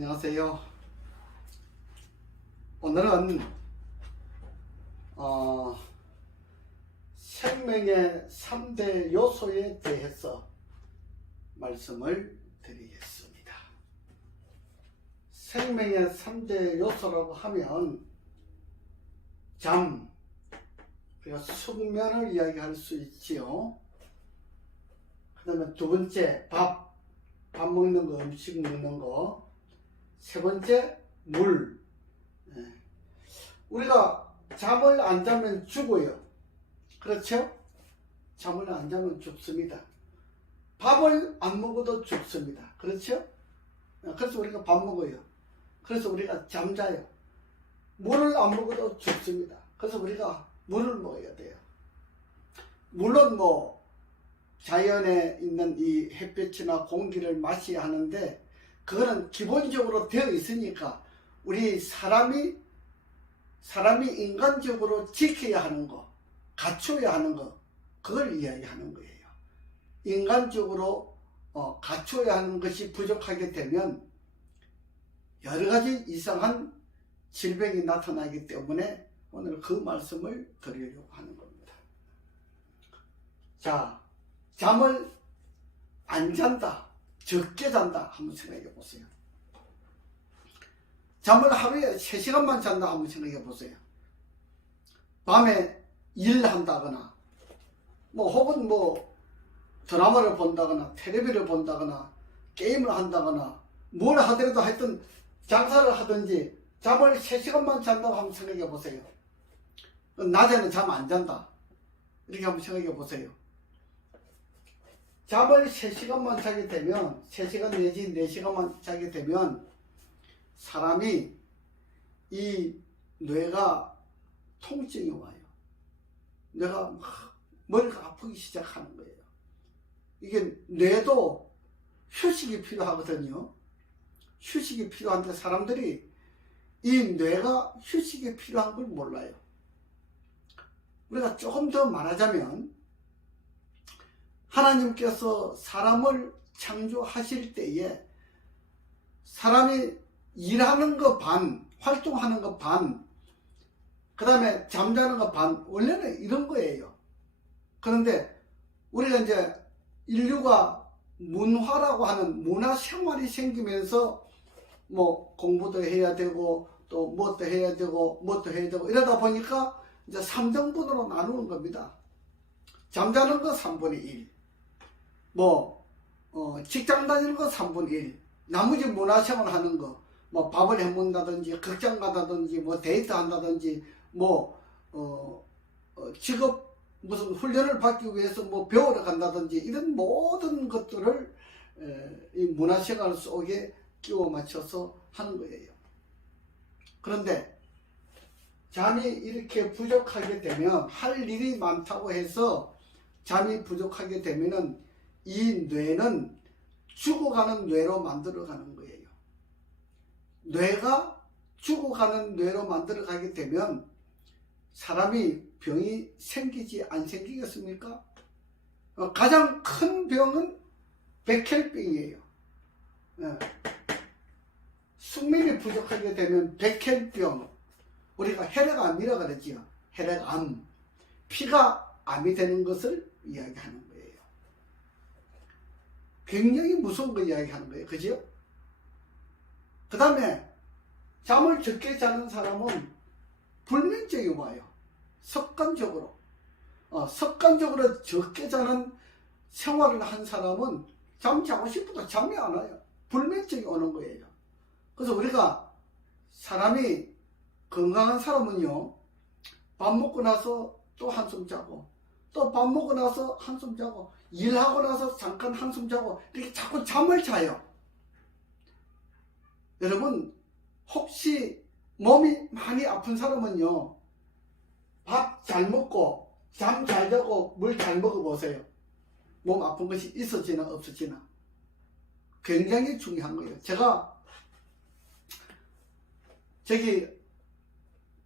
안녕하세요. 오늘은 생명의 3대 요소에 대해서 말씀을 드리겠습니다. 생명의 3대 요소라고 하면 잠, 그리고 숙면을 이야기할 수 있지요. 그 다음에 두 번째 밥 먹는 거, 음식 먹는 거. 세 번째 물. 우리가 잠을 안 자면 죽어요. 그렇죠? 잠을 안 자면 죽습니다. 밥을 안 먹어도 죽습니다. 그렇죠? 그래서 우리가 밥 먹어요. 그래서 우리가 잠자요. 물을 안 먹어도 죽습니다. 그래서 우리가 물을 먹어야 돼요. 물론 자연에 있는 이 햇빛이나 공기를 마셔야 하는데 그거는 기본적으로 되어 있으니까 우리 사람이 인간적으로 지켜야 하는 거, 갖춰야 하는 거, 그걸 이야기하는 거예요. 인간적으로 갖춰야 하는 것이 부족하게 되면 여러 가지 이상한 질병이 나타나기 때문에 오늘 그 말씀을 드리려고 하는 겁니다. 자, 잠을 안 잔다, 적게 잔다 한번 생각해 보세요. 잠을 하루에 3시간만 잔다 한번 생각해 보세요. 밤에 일한다거나 혹은 드라마를 본다거나 텔레비를 본다거나 게임을 한다거나 뭘 하더라도 하여튼 장사를 하든지 잠을 3시간만 잔다고 한번 생각해 보세요. 낮에는 잠 안 잔다 이렇게 한번 생각해 보세요. 잠을 3시간만 자게 되면 3시간 내지 4시간만 자게 되면 사람이 이 뇌가 통증이 와요. 뇌가 머리가 아프기 시작하는 거예요. 이게 뇌도 휴식이 필요하거든요. 휴식이 필요한데 사람들이 이 뇌가 휴식이 필요한 걸 몰라요. 우리가 조금 더 말하자면 하나님께서 사람을 창조하실 때에 사람이 일하는 거 반, 활동하는 거 반, 그 다음에 잠자는 거 반, 원래는 이런 거예요. 그런데 우리가 이제 인류가 문화라고 하는 문화 생활이 생기면서 공부도 해야 되고 또 뭣도 해야 되고 뭣도 해야 되고 이러다 보니까 이제 3등분으로 나누는 겁니다. 잠자는 거 3분의 1, 직장 다니는 거 3분의 1, 나머지 문화생활 하는 거, 밥을 해먹는다든지, 극장 가다든지, 데이트 한다든지, 직업, 무슨 훈련을 받기 위해서 배우러 간다든지, 이런 모든 것들을 이 문화생활 속에 끼워 맞춰서 하는 거예요. 그런데 잠이 이렇게 부족하게 되면, 할 일이 많다고 해서 잠이 부족하게 되면은 이 뇌는 죽어가는 뇌로 만들어가는 거예요. 뇌가 죽어가는 뇌로 만들어가게 되면 사람이 병이 생기지 안 생기겠습니까? 가장 큰 병은 백혈병이에요. 숙면이 부족하게 되면 백혈병, 우리가 혈액암이라고 그러지요. 혈액암, 피가 암이 되는 것을 이야기하는 거예요. 굉장히 무서운 거 이야기하는 거예요. 그죠? 그 다음에 잠을 적게 자는 사람은 불면증이 와요. 습관적으로 적게 자는 생활을 한 사람은 잠 자고 싶어도 잠이 안 와요. 불면증이 오는 거예요. 그래서 우리가 사람이 건강한 사람은요, 밥 먹고 나서 또 한숨 자고, 또 밥 먹고 나서 한숨 자고, 일하고 나서 잠깐 한숨 자고, 이렇게 자꾸 잠을 자요. 여러분, 혹시 몸이 많이 아픈 사람은요, 밥 잘 먹고 잠 잘 자고 물 잘 먹어보세요. 몸 아픈 것이 있어지나 없어지나. 굉장히 중요한 거예요. 제가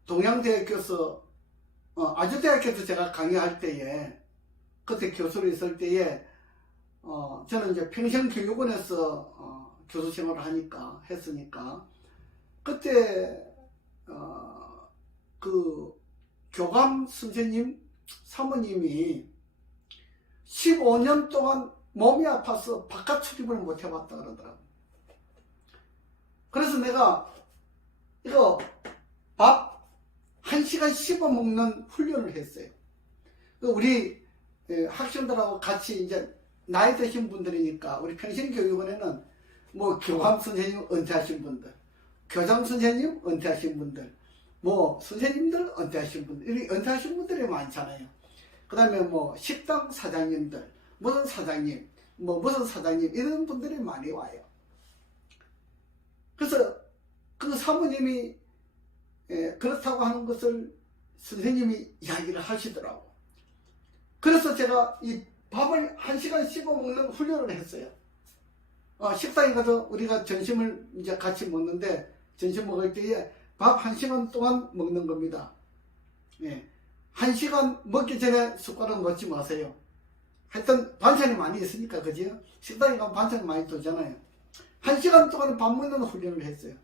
동양대학교에서 아주대학교에서 제가 강의할 때에, 그때 교수로 있을 때에 저는 이제 평생교육원에서 교수 생활을 했으니까 그때 그 교감 선생님 사모님이 15년 동안 몸이 아파서 바깥 출입을 못 해봤다 그러더라고. 그래서 내가 이거 밥 1시간 씹어 먹는 훈련을 했어요. 우리 학생들하고 같이 이제 나이 드신 분들이니까 우리 평신교육원에는 뭐 교감 선생님 은퇴하신 분들, 교장 선생님 은퇴하신 분들, 뭐 선생님들 은퇴하신 분들, 이렇게 은퇴하신 분들이 많잖아요. 그 다음에 뭐 식당 사장님들, 무슨 사장님, 뭐 무슨 사장님 이런 분들이 많이 와요. 그래서 그 사모님이 그렇다고 하는 것을 선생님이 이야기를 하시더라고. 그래서 제가 이 밥을 1시간 씹어 먹는 훈련을 했어요. 식당에 가서 우리가 점심을 이제 같이 먹는데 점심 먹을 때에 밥 1시간 동안 먹는 겁니다. 1시간 먹기 전에 숟가락 넣지 마세요. 하여튼 반찬이 많이 있으니까, 그죠? 식당에 가면 반찬이 많이 들잖아요. 1시간 동안 밥 먹는 훈련을 했어요.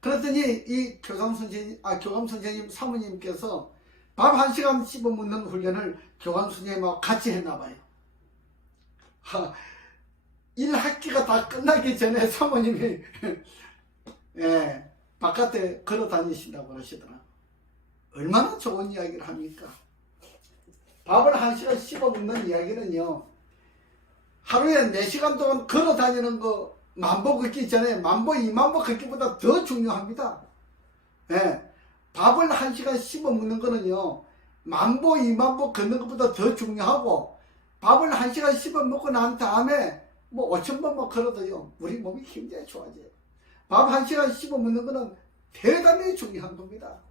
그랬더니 이 교감 선생님 사모님께서 밥 1시간 씹어 먹는 훈련을 교감 선생님하고 같이 했나봐요. 1학기가 다 끝나기 전에 사모님이 바깥에 걸어 다니신다고 그러시더라. 얼마나 좋은 이야기를 합니까? 밥을 1시간 씹어 먹는 이야기는요, 하루에 4시간 동안 걸어 다니는 거 만보 걷기 있잖아요. 만보, 2만보 걷기보다 더 중요합니다. 밥을 1시간 씹어 먹는 거는요, 만보, 2만보 걷는 것보다 더 중요하고, 밥을 1시간 씹어 먹고 난 다음에 뭐 5,000번만 걸어도요, 우리 몸이 굉장히 좋아져요. 밥 1시간 씹어 먹는 거는 대단히 중요한 겁니다.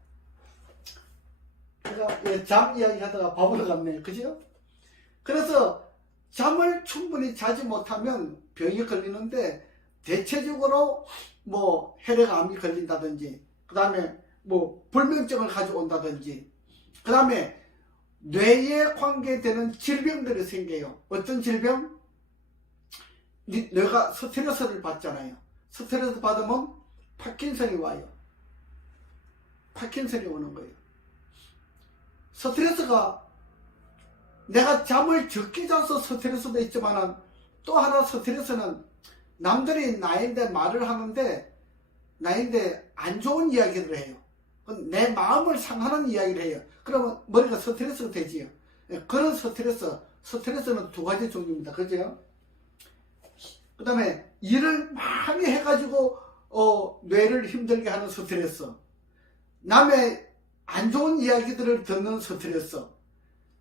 제가 잠 이야기 하다가 밥으로 갔네, 그죠? 그래서 잠을 충분히 자지 못하면 병이 걸리는데, 대체적으로 뭐 혈액암이 걸린다든지, 그 다음에 뭐 불면증을 가져온다든지, 그 다음에 뇌에 관계되는 질병들이 생겨요. 어떤 질병? 뇌가 스트레스를 받잖아요. 스트레스 받으면 파킨슨이 와요. 파킨슨이 오는 거예요. 스트레스가, 내가 잠을 적게 자서 스트레스도 있지만 또 하나 스트레스는 남들이 나인데 말을 하는데, 나인데 안 좋은 이야기를 해요. 내 마음을 상하는 이야기를 해요. 그러면 머리가 스트레스가 되지요. 그런 스트레스는 두 가지 종류입니다. 그죠? 그 다음에 일을 많이 해가지고 뇌를 힘들게 하는 스트레스, 남의 안 좋은 이야기들을 듣는 스트레스,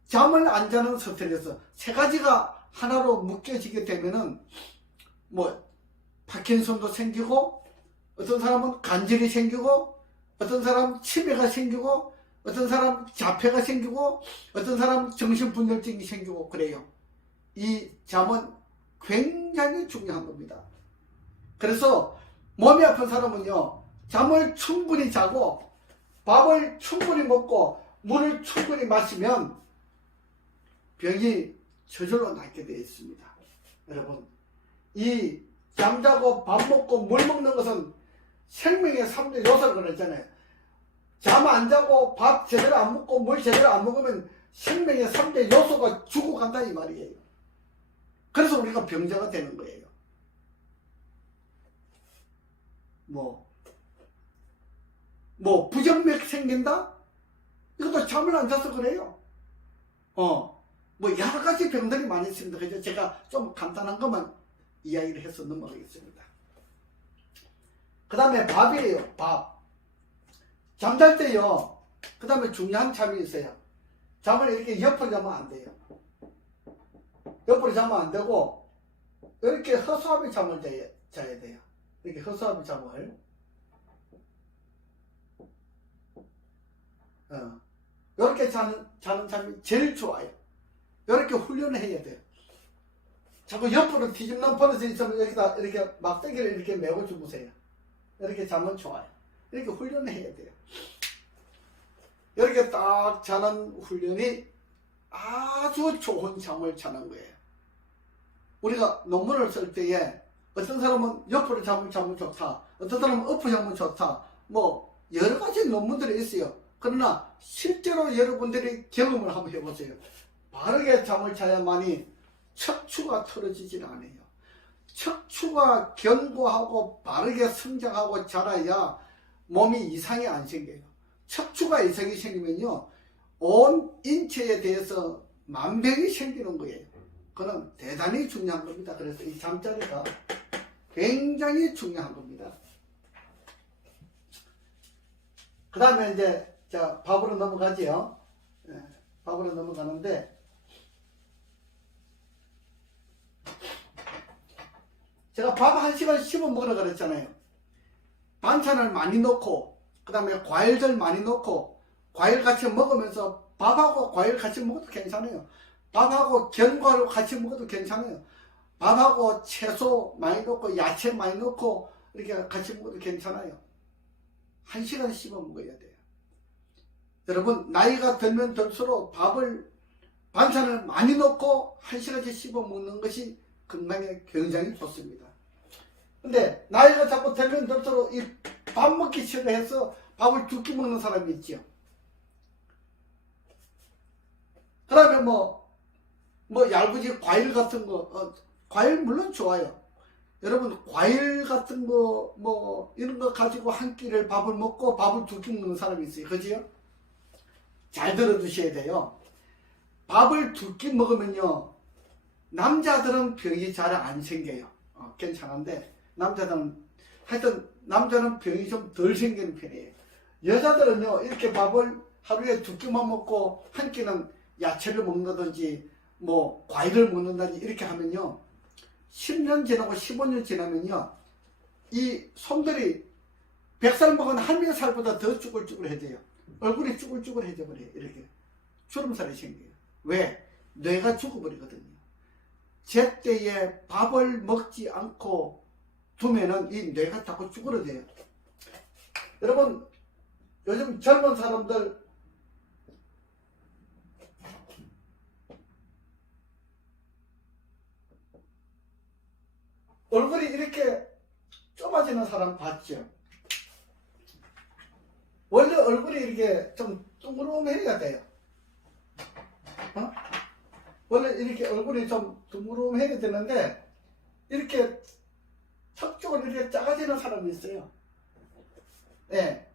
잠을 안 자는 스트레스, 세 가지가 하나로 묶여지게 되면은 뭐 파킨슨도 생기고, 어떤 사람은 간질이 생기고, 어떤 사람은 치매가 생기고, 어떤 사람은 자폐가 생기고, 어떤 사람은 정신분열증이 생기고 그래요. 이 잠은 굉장히 중요한 겁니다. 그래서 몸이 아픈 사람은요, 잠을 충분히 자고 밥을 충분히 먹고 물을 충분히 마시면 병이 저절로 낫게 되어 있습니다. 여러분, 이 잠자고 밥 먹고 물 먹는 것은 생명의 3대 요소라고 그랬잖아요. 잠 안 자고 밥 제대로 안 먹고 물 제대로 안 먹으면 생명의 3대 요소가 죽어간다 이 말이에요. 그래서 우리가 병자가 되는 거예요. 뭐 부정맥 생긴다? 이것도 잠을 안 자서 그래요. 뭐 여러 가지 병들이 많이 있습니다. 그래서 제가 좀 간단한 것만 이야기를 해서 넘어가겠습니다. 그 다음에 밥이에요. 밥. 잠잘 때요, 그 다음에 중요한 잠이 있어요. 잠을 이렇게 옆으로 자면 안 돼요. 옆으로 자면 안 되고, 이렇게 허수아비 잠을 자야 돼요. 이렇게 허수아비 잠을. 이렇게 자는 잠이 제일 좋아요. 이렇게 훈련을 해야 돼요. 자꾸 옆으로 뒤집는 버릇이 있으면 여기다 이렇게 막대기를 이렇게 메고 주무세요. 이렇게 자면 좋아요. 이렇게 훈련을 해야 돼요. 이렇게 딱 자는 훈련이 아주 좋은 잠을 자는 거예요. 우리가 논문을 쓸 때에 어떤 사람은 옆으로 자면 좋다. 어떤 사람은 엎어 자면 좋다. 뭐 여러 가지 논문들이 있어요. 그러나 실제로 여러분들이 경험을 한번 해보세요. 바르게 잠을 자야만이 척추가 틀어지질 않아요. 척추가 견고하고 바르게 성장하고 자라야 몸이 이상이 안 생겨요. 척추가 이상이 생기면요, 온 인체에 대해서 만병이 생기는 거예요. 그건 대단히 중요한 겁니다. 그래서 이 잠자리가 굉장히 중요한 겁니다. 그 다음에 이제 밥으로 넘어가지요. 밥으로 넘어가는데, 제가 밥 1시간 씹어 먹으라 그랬잖아요. 반찬을 많이 넣고, 그 다음에 과일들 많이 넣고, 과일 같이 먹으면서 밥하고 과일 같이 먹어도 괜찮아요. 밥하고 견과류 같이 먹어도 괜찮아요. 밥하고 채소 많이 넣고 야채 많이 넣고 이렇게 같이 먹어도 괜찮아요. 1시간 씹어 먹어야 돼요. 여러분, 나이가 들면 들수록 반찬을 많이 넣고 1시간씩 씹어 먹는 것이 건강에 굉장히 좋습니다. 근데 나이가 자꾸 들면 들수록 이 밥 먹기 싫어해서 밥을 두 끼 먹는 사람이 있죠. 그 다음에 얇은지 과일 같은 거, 과일 물론 좋아요. 여러분, 과일 같은 거, 이런 거 가지고 한 끼를 밥을 먹고 밥을 두 끼 먹는 사람이 있어요. 그지요? 잘 들어두셔야 돼요. 밥을 두 끼 먹으면요, 남자들은 병이 잘 안 생겨요. 괜찮은데, 남자는 병이 좀 덜 생기는 편이에요. 여자들은요, 이렇게 밥을 하루에 두 끼만 먹고 한 끼는 야채를 먹는다든지, 과일을 먹는다든지 이렇게 하면요, 10년 지나고 15년 지나면요, 이 손들이 100살 먹은 할머니 살보다 더 쭈글쭈글해져요. 얼굴이 쭈글쭈글해져 버려요. 이렇게 주름살이 생겨요. 왜? 뇌가 죽어버리거든요. 제때에 밥을 먹지 않고 두면은 이 뇌가 자꾸 쭈그러져요. 여러분, 요즘 젊은 사람들 얼굴이 이렇게 좁아지는 사람 봤죠? 원래 얼굴이 이렇게 좀 둥그름해야 돼요. 원래 이렇게 얼굴이 좀 둥그름해야 되는데, 이렇게 턱 쪽으로 이렇게 작아지는 사람이 있어요. 예.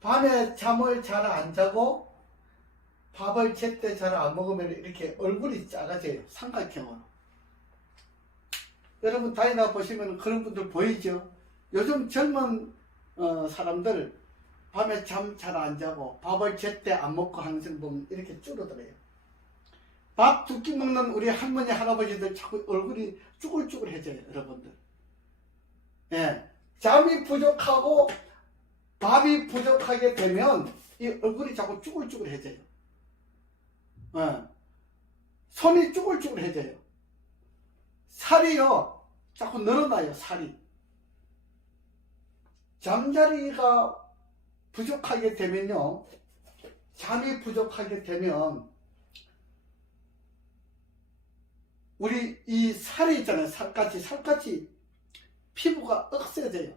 밤에 잠을 잘 안 자고 밥을 제때 잘 안 먹으면 이렇게 얼굴이 작아져요. 삼각형으로. 여러분 다니다 보시면 그런 분들 보이죠? 요즘 젊은 사람들 밤에 잠 잘 안 자고 밥을 제때 안 먹고 하는 걸 보면 이렇게 줄어들어요. 밥 두 끼 먹는 우리 할머니 할아버지들 자꾸 얼굴이 쭈글쭈글해져요. 여러분들. 예. 잠이 부족하고 밥이 부족하게 되면 이 얼굴이 자꾸 쭈글쭈글해져요. 예. 손이 쭈글쭈글해져요. 살이요, 자꾸 늘어나요. 살이. 잠자리가 부족하게 되면요, 잠이 부족하게 되면 우리 이 살이 있잖아요. 살갗이 피부가 억세져요.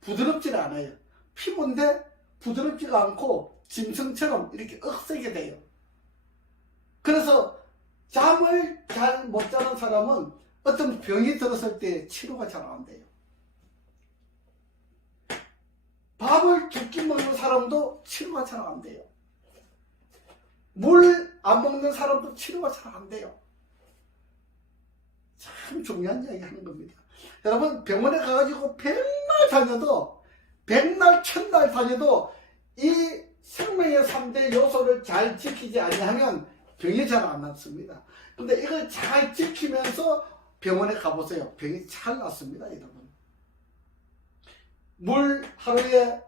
부드럽지는 않아요. 피부인데 부드럽지가 않고 짐승처럼 이렇게 억세게 돼요. 그래서 잠을 잘 못 자는 사람은 어떤 병이 들었을 때 치료가 잘 안 돼요. 밥을 두 끼 먹는 사람도 치료가 잘 안 돼요. 물 안 먹는 사람도 치료가 잘 안 돼요. 참 중요한 이야기 하는 겁니다. 여러분, 병원에 가가지고 백날 천날 다녀도 이 생명의 3대 요소를 잘 지키지 아니하면 병이 잘 안 낫습니다. 근데 이걸 잘 지키면서 병원에 가보세요. 병이 잘 낫습니다. 여러분. 물 하루에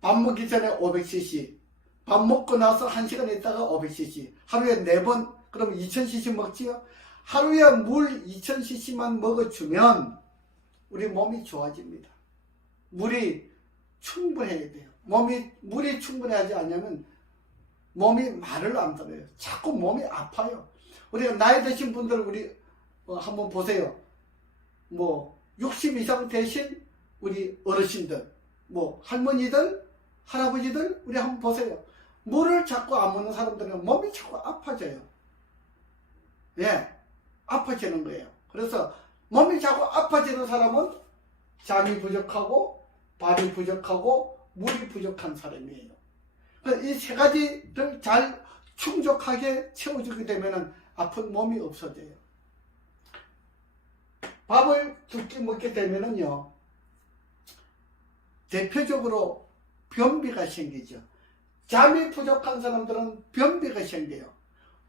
밥 먹기 전에 500cc, 밥 먹고 나서 1시간 있다가 500cc, 하루에 4번, 그럼 2000cc 먹지요? 하루에 물 2000cc만 먹어주면 우리 몸이 좋아집니다. 물이 충분해야 돼요. 물이 충분하지 않으면 몸이 말을 안 들어요. 자꾸 몸이 아파요. 우리가 나이 드신 분들 한번 보세요. 60 이상 되신 우리 어르신들, 뭐 할머니들, 할아버지들, 우리 한번 보세요. 물을 자꾸 안 먹는 사람들은 몸이 자꾸 아파져요. 예, 아파지는 거예요. 그래서 몸이 자꾸 아파지는 사람은 잠이 부족하고 발이 부족하고 물이 부족한 사람이에요. 이 세 가지를 잘 충족하게 채워주게 되면 아픈 몸이 없어져요. 밥을 두 끼 먹게 되면은요, 대표적으로 변비가 생기죠. 잠이 부족한 사람들은 변비가 생겨요.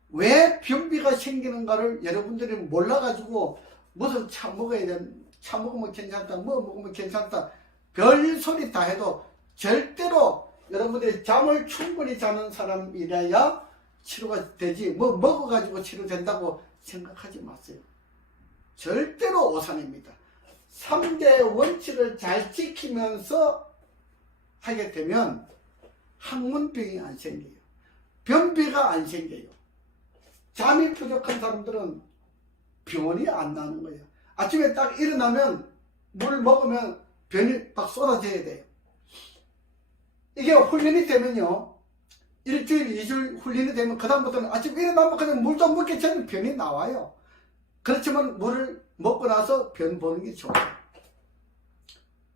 왜 변비가 생기는가를 여러분들이 몰라가지고 무슨 차 먹어야 돼, 차 먹으면 괜찮다, 뭐 먹으면 괜찮다, 별 소리 다 해도 절대로 여러분들이 잠을 충분히 자는 사람이라야 치료가 되지, 뭐 먹어가지고 치료된다고 생각하지 마세요. 절대로 오산입니다. 3대 원칙을 잘 지키면서 하게 되면 항문병이 안 생겨요. 변비가 안 생겨요. 잠이 부족한 사람들은 병원이 안 나는 거예요. 아침에 딱 일어나면 물 먹으면 변이 막 쏟아져야 돼요. 이게 훈련이 되면요, 일주일, 2주일 훈련이 되면 그다음부터는 아침 일어나면 그냥 물도 먹기 전에 변이 나와요. 그렇지만 물을 먹고 나서 변 보는 게 좋아요.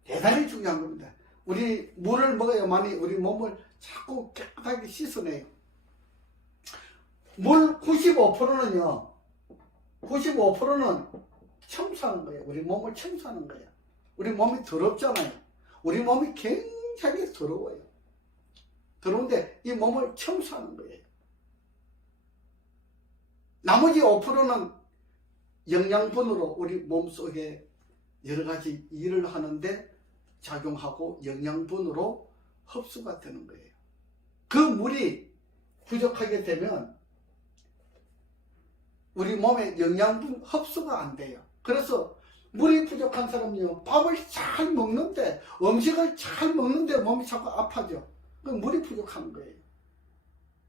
대단히 중요한 겁니다. 우리 물을 먹어야만이 우리 몸을 자꾸 깨끗하게 씻어내요. 물 95%는요, 95%는 청소하는 거예요. 우리 몸을 청소하는 거예요. 우리 몸이 더럽잖아요. 우리 몸이 굉장히 더러워요. 더러운데 이 몸을 청소하는 거예요. 나머지 5%는 영양분으로 우리 몸속에 여러 가지 일을 하는데 작용하고 영양분으로 흡수가 되는 거예요. 그 물이 부족하게 되면 우리 몸에 영양분 흡수가 안 돼요. 그래서 물이 부족한 사람은요, 밥을 잘 먹는데, 음식을 잘 먹는데 몸이 자꾸 아파져. 그 물이 부족한 거예요.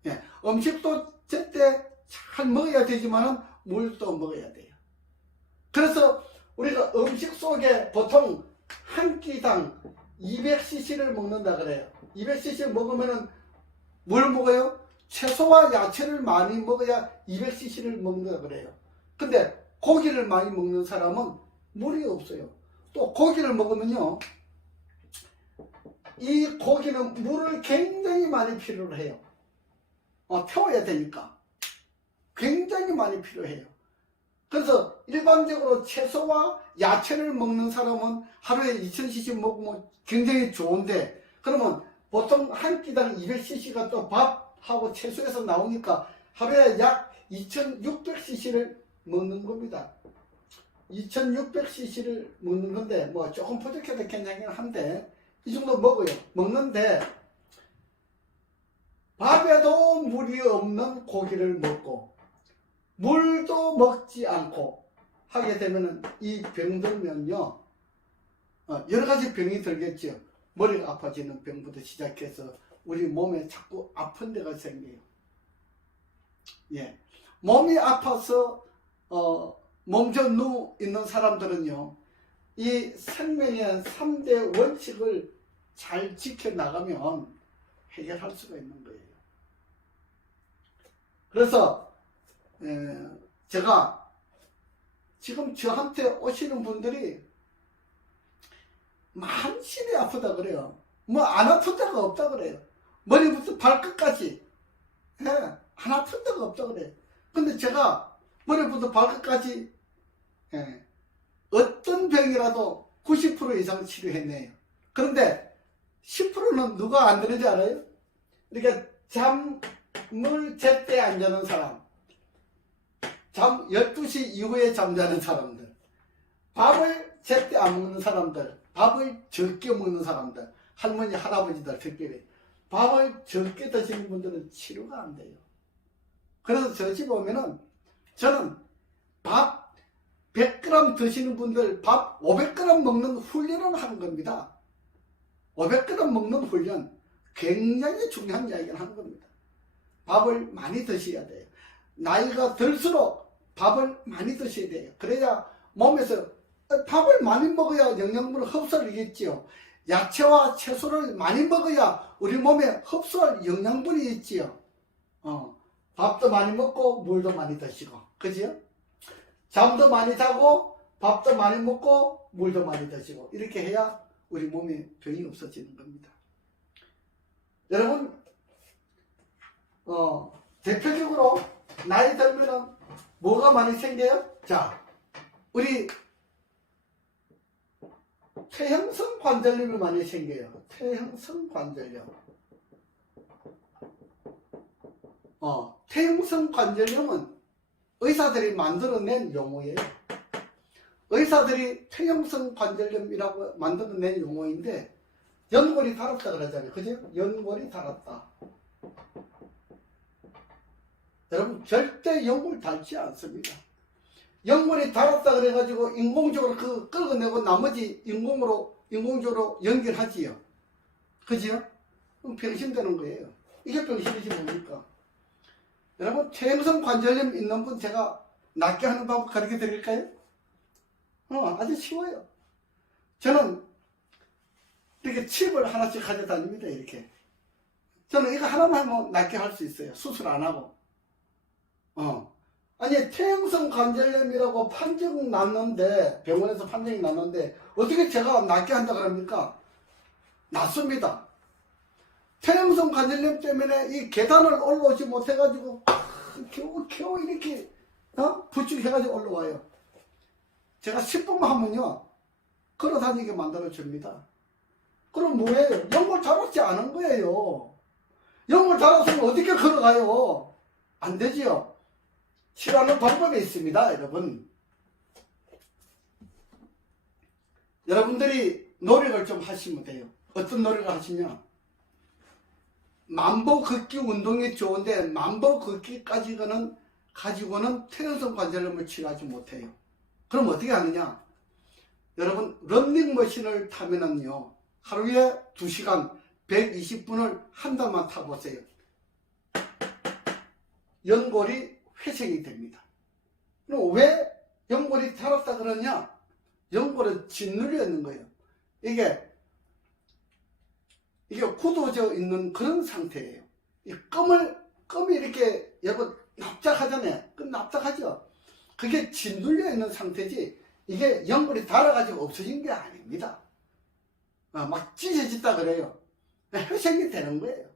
예, 음식도 제때 잘 먹어야 되지만 물도 먹어야 돼요. 그래서 우리가 음식 속에 보통 한 끼당 200cc를 먹는다 그래요. 200cc 먹으면 뭘 먹어요? 채소와 야채를 많이 먹어야 200cc를 먹는다 그래요. 근데 고기를 많이 먹는 사람은 물이 없어요. 또 고기를 먹으면요, 이 고기는 물을 굉장히 많이 필요로 해요. 태워야 되니까 굉장히 많이 필요해요. 그래서 일반적으로 채소와 야채를 먹는 사람은 하루에 2000cc 먹으면 굉장히 좋은데, 그러면 보통 한 끼당 200cc가 또 밥하고 채소에서 나오니까 하루에 약 2600cc를 먹는 겁니다. 2600cc를 먹는 건데, 뭐 조금 부족해도 괜찮긴 한데 이 정도 먹어요. 먹는데 밥에도 물이 없는 고기를 먹고 물도 먹지 않고 하게 되면 이 병들면요, 여러 가지 병이 들겠죠. 머리가 아파지는 병부터 시작해서 우리 몸에 자꾸 아픈 데가 생겨요. 예, 몸이 아파서 멍져 누워 있는 사람들은요, 이 생명의 3대 원칙을 잘 지켜나가면 해결할 수가 있는 거예요. 그래서 제가 지금 저한테 오시는 분들이 만신이 아프다 그래요. 뭐 안 아픈 데가 없다 그래요. 머리부터 발끝까지, 예, 안 아픈 데가 없다 그래요. 근데 제가 머리부터 발끝까지, 예, 어떤 병이라도 90% 이상 치료했네요. 그런데 10%는 누가 안 되는지 알아요? 그러니까 잠을 제때 안 자는 사람, 12시 이후에 잠자는 사람들, 밥을 제때 안 먹는 사람들, 밥을 적게 먹는 사람들, 할머니, 할아버지들 특별히 밥을 적게 드시는 분들은 치료가 안 돼요. 그래서 저 집 오면은 저는 밥 100g 드시는 분들 밥 500g 먹는 훈련을 하는 겁니다. 500g 먹는 훈련, 굉장히 중요한 이야기를 하는 겁니다. 밥을 많이 드셔야 돼요. 나이가 들수록 밥을 많이 드셔야 돼요. 그래야 몸에서 밥을 많이 먹어야 영양분을 흡수하겠지요. 야채와 채소를 많이 먹어야 우리 몸에 흡수할 영양분이 있지요. 밥도 많이 먹고 물도 많이 드시고, 그지요? 잠도 많이 자고 밥도 많이 먹고 물도 많이 드시고, 이렇게 해야 우리 몸에 병이 없어지는 겁니다. 여러분, 대표적으로 나이 들면은 뭐가 많이 생겨요? 자, 우리 퇴행성 관절염이 많이 생겨요. 퇴행성 관절염. 퇴행성 관절염은 의사들이 만들어낸 용어예요. 의사들이 퇴행성 관절염이라고 만들어낸 용어인데, 연골이 닳았다 그러잖아요. 그죠? 연골이 닳았다. 여러분, 절대 연골 닳지 않습니다. 연골이 닳았다 그래가지고 인공적으로 그 끌어내고 나머지 인공적으로 연결하지요. 그지요? 그럼 병신되는 거예요. 이게 병신이지 뭡니까? 여러분, 퇴행성 관절염 있는 분 제가 낫게 하는 방법 가르쳐 드릴까요? 아주 쉬워요. 저는 이렇게 칩을 하나씩 가져다닙니다. 이렇게. 저는 이거 하나만 하면 낫게 할 수 있어요. 수술 안 하고. 아니, 퇴행성 관절염이라고 판정 났는데, 병원에서 판정이 났는데, 어떻게 제가 낫게 한다 그럽니까? 낫습니다. 퇴행성 관절염 때문에 이 계단을 올라오지 못해가지고, 겨우 이렇게, 부축해가지고 올라와요. 제가 10분만 하면요, 걸어 다니게 만들어줍니다. 그럼 뭐예요? 연골 닳았지 않은 거예요. 연골 닳았으면 어떻게 걸어가요? 안 되지요. 치료하는 방법이 있습니다, 여러분. 여러분들이 노력을 좀 하시면 돼요. 어떤 노력을 하시냐? 만보 걷기 운동이 좋은데 만보 걷기까지는 가지고는 퇴행성 관절염을 치료하지 못해요. 그럼 어떻게 하느냐? 여러분, 런닝머신을 타면은요, 하루에 2시간 120분을 한 달만 타보세요. 연골이 회생이 됩니다. 그럼 왜 연골이 닳았다 그러냐? 연골은 짓눌려 있는 거예요. 이게 굳어져 있는 그런 상태예요. 이 껌이 이렇게 여러분 납작하잖아요. 그 납작하죠. 그게 짓눌려 있는 상태지 이게 연골이 닳아가지고 없어진 게 아닙니다. 막 찢어졌다 그래요. 회생이 되는 거예요.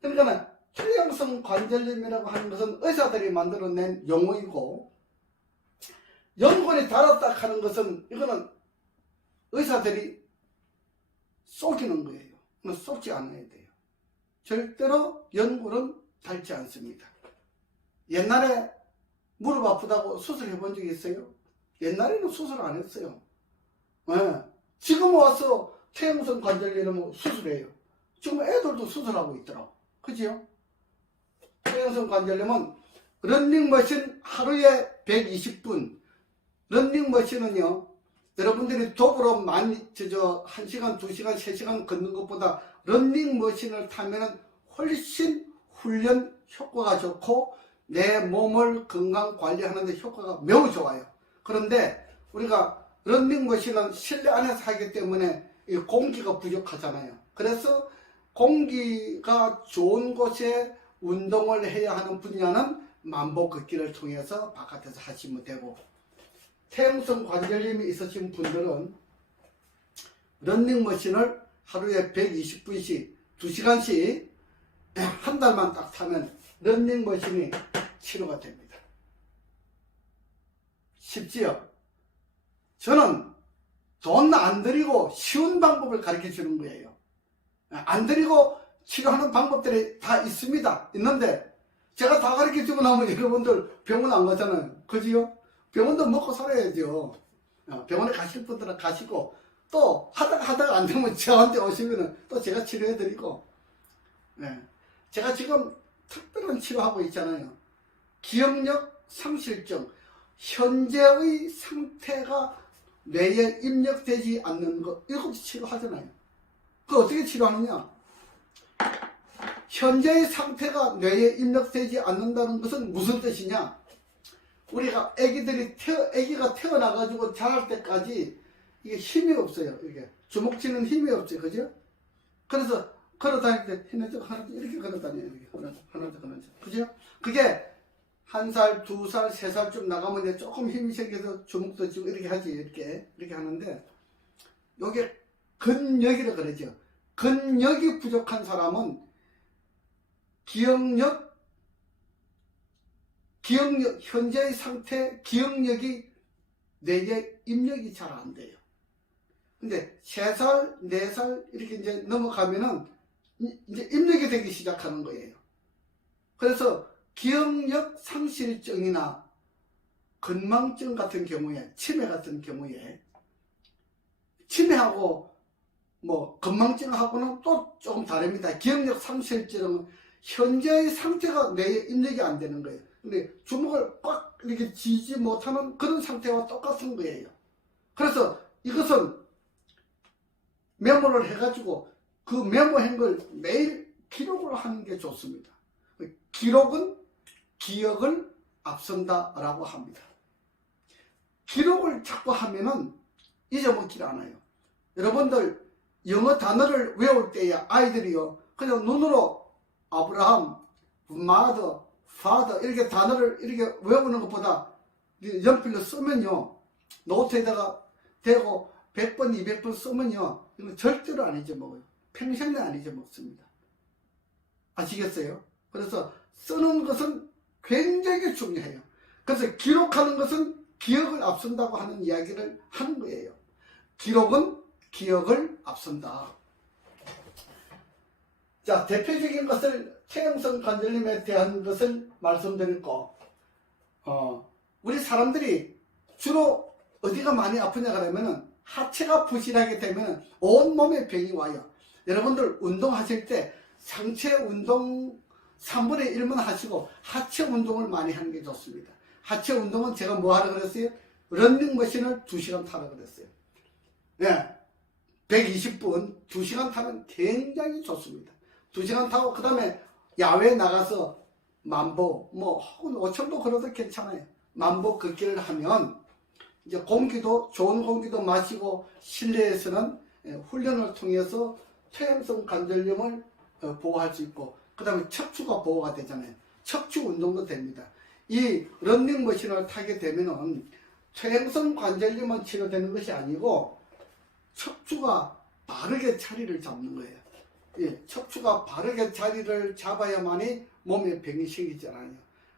그러니까 퇴행성 관절염이라고 하는 것은 의사들이 만들어낸 용어이고, 연골이 닳았다 하는 것은 이거는 의사들이 속이는 거예요. 속지 않아야 돼요. 절대로 연골은 닳지 않습니다. 옛날에 무릎 아프다고 수술해 본 적이 있어요? 옛날에는 수술 안 했어요. 지금 와서 퇴행성 관절염 수술해요. 지금 애들도 수술하고 있더라고. 그지요? 퇴행성 관절염은 런닝머신 하루에 120분. 런닝머신은요, 여러분들이 도보로 많이 1시간, 2시간, 3시간 걷는 것보다 런닝머신을 타면은 훨씬 훈련 효과가 좋고 내 몸을 건강 관리하는 데 효과가 매우 좋아요. 그런데 우리가 런닝머신은 실내 안에서 하기 때문에 공기가 부족하잖아요. 그래서 공기가 좋은 곳에 운동을 해야 하는 분야는 만보 걷기를 통해서 바깥에서 하시면 되고, 퇴행성 관절염이 있으신 분들은 런닝머신을 하루에 120분씩 2시간씩 한 달만 딱 타면 런닝머신이 치료가 됩니다. 쉽지요? 저는 돈 안 들이고 쉬운 방법을 가르쳐 주는 거예요. 안 들이고 치료하는 방법들이 다 있습니다. 있는데 제가 다 가르쳐 주고 나면 여러분들 병원 안 가잖아요. 그지요? 병원도 먹고 살아야죠. 병원에 가실 분들은 가시고, 또 하다가 안 되면 저한테 오시면은 또 제가 치료해 드리고, 제가 지금 특별한 치료하고 있잖아요. 기억력 상실증, 현재의 상태가 뇌에 입력되지 않는 거, 이것도 치료하잖아요. 그거 어떻게 치료하느냐? 현재의 상태가 뇌에 입력되지 않는다는 것은 무슨 뜻이냐? 우리가 아기가 태어나가지고 자랄 때까지 이게 힘이 없어요. 이게 주먹 쥐는 힘이 없어요. 그죠? 그래서 걸어 다닐 때 하나 이렇게 걸어 다녀요. 이렇게 하나 그죠? 그게 1살, 2살, 3살쯤 나가면 이제 조금 힘이 생겨서 주먹도 쥐고 이렇게 하지. 이렇게 하는데 요게 근력이라 그러죠. 근력이 부족한 사람은 현재의 상태 기억력이 뇌에 입력이 잘 안 돼요. 근데 3살, 4살 이렇게 이제 넘어가면은 이제 입력이 되기 시작하는 거예요. 그래서 기억력 상실증이나 건망증 같은 경우에, 치매 같은 경우에, 치매하고 뭐 건망증하고는 또 조금 다릅니다. 기억력 상실증은 현재의 상태가 뇌에 입력이 안 되는 거예요. 근데 주먹을 꽉 이렇게 쥐지 못하는 그런 상태와 똑같은 거예요. 그래서 이것은 메모를 해가지고 그 메모한 걸 매일 기록을 하는 게 좋습니다. 기록은 기억을 앞선다라고 합니다. 기록을 자꾸 하면은 잊어먹질 않아요. 여러분들 영어 단어를 외울 때에 아이들이요 그냥 눈으로 아브라함, mother, father 이렇게 단어를 이렇게 외우는 것보다 연필로 쓰면요 노트에다가 대고 100번, 200번 쓰면요 이건 절대로 안 잊어먹어요. 평생에 안 잊어먹습니다. 아시겠어요? 그래서 쓰는 것은 굉장히 중요해요. 그래서 기록하는 것은 기억을 앞선다고 하는 이야기를 하는 거예요. 기록은 기억을 앞선다. 자, 대표적인 것을 퇴행성 관절염에 대한 것을 말씀드렸고, 우리 사람들이 주로 어디가 많이 아프냐 그러면은 하체가 부실하게 되면 온몸에 병이 와요. 여러분들 운동하실 때 상체 운동 3분의 1만 하시고 하체 운동을 많이 하는 게 좋습니다. 하체 운동은 제가 뭐 하라 그랬어요? 러닝머신을 2시간 타라 그랬어요. 네, 120분 2시간 타면 굉장히 좋습니다. 2시간 타고 그 다음에 야외에 나가서 만보 뭐 혹은 5,000보 걸어도 괜찮아요. 만보 걷기를 하면 이제 공기도 좋은 공기도 마시고 실내에서는 훈련을 통해서 퇴행성 관절염을 보호할 수 있고 그 다음에 척추가 보호가 되잖아요. 척추 운동도 됩니다. 이 러닝머신을 타게 되면은 퇴행성 관절염만 치료되는 것이 아니고 척추가 바르게 자리를 잡는 거예요. 예, 척추가 바르게 자리를 잡아야만이 몸에 병이 생기잖아요.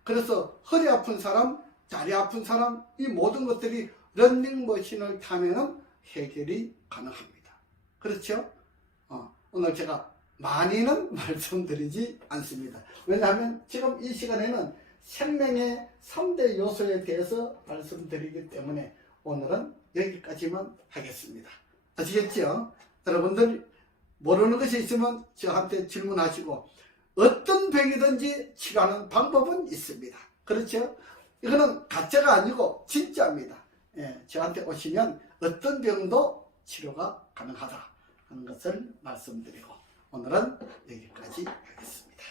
그래서 허리 아픈 사람, 다리 아픈 사람 이 모든 것들이 러닝머신을 타면은 해결이 가능합니다. 그렇죠? 오늘 제가 많이는 말씀드리지 않습니다. 왜냐하면 지금 이 시간에는 생명의 3대 요소에 대해서 말씀드리기 때문에 오늘은 여기까지만 하겠습니다. 아시겠죠? 여러분들 모르는 것이 있으면 저한테 질문하시고 어떤 병이든지 치료하는 방법은 있습니다. 그렇죠? 이거는 가짜가 아니고 진짜입니다. 예, 저한테 오시면 어떤 병도 치료가 가능하다 하는 것을 말씀드리고 오늘은 여기까지 하겠습니다.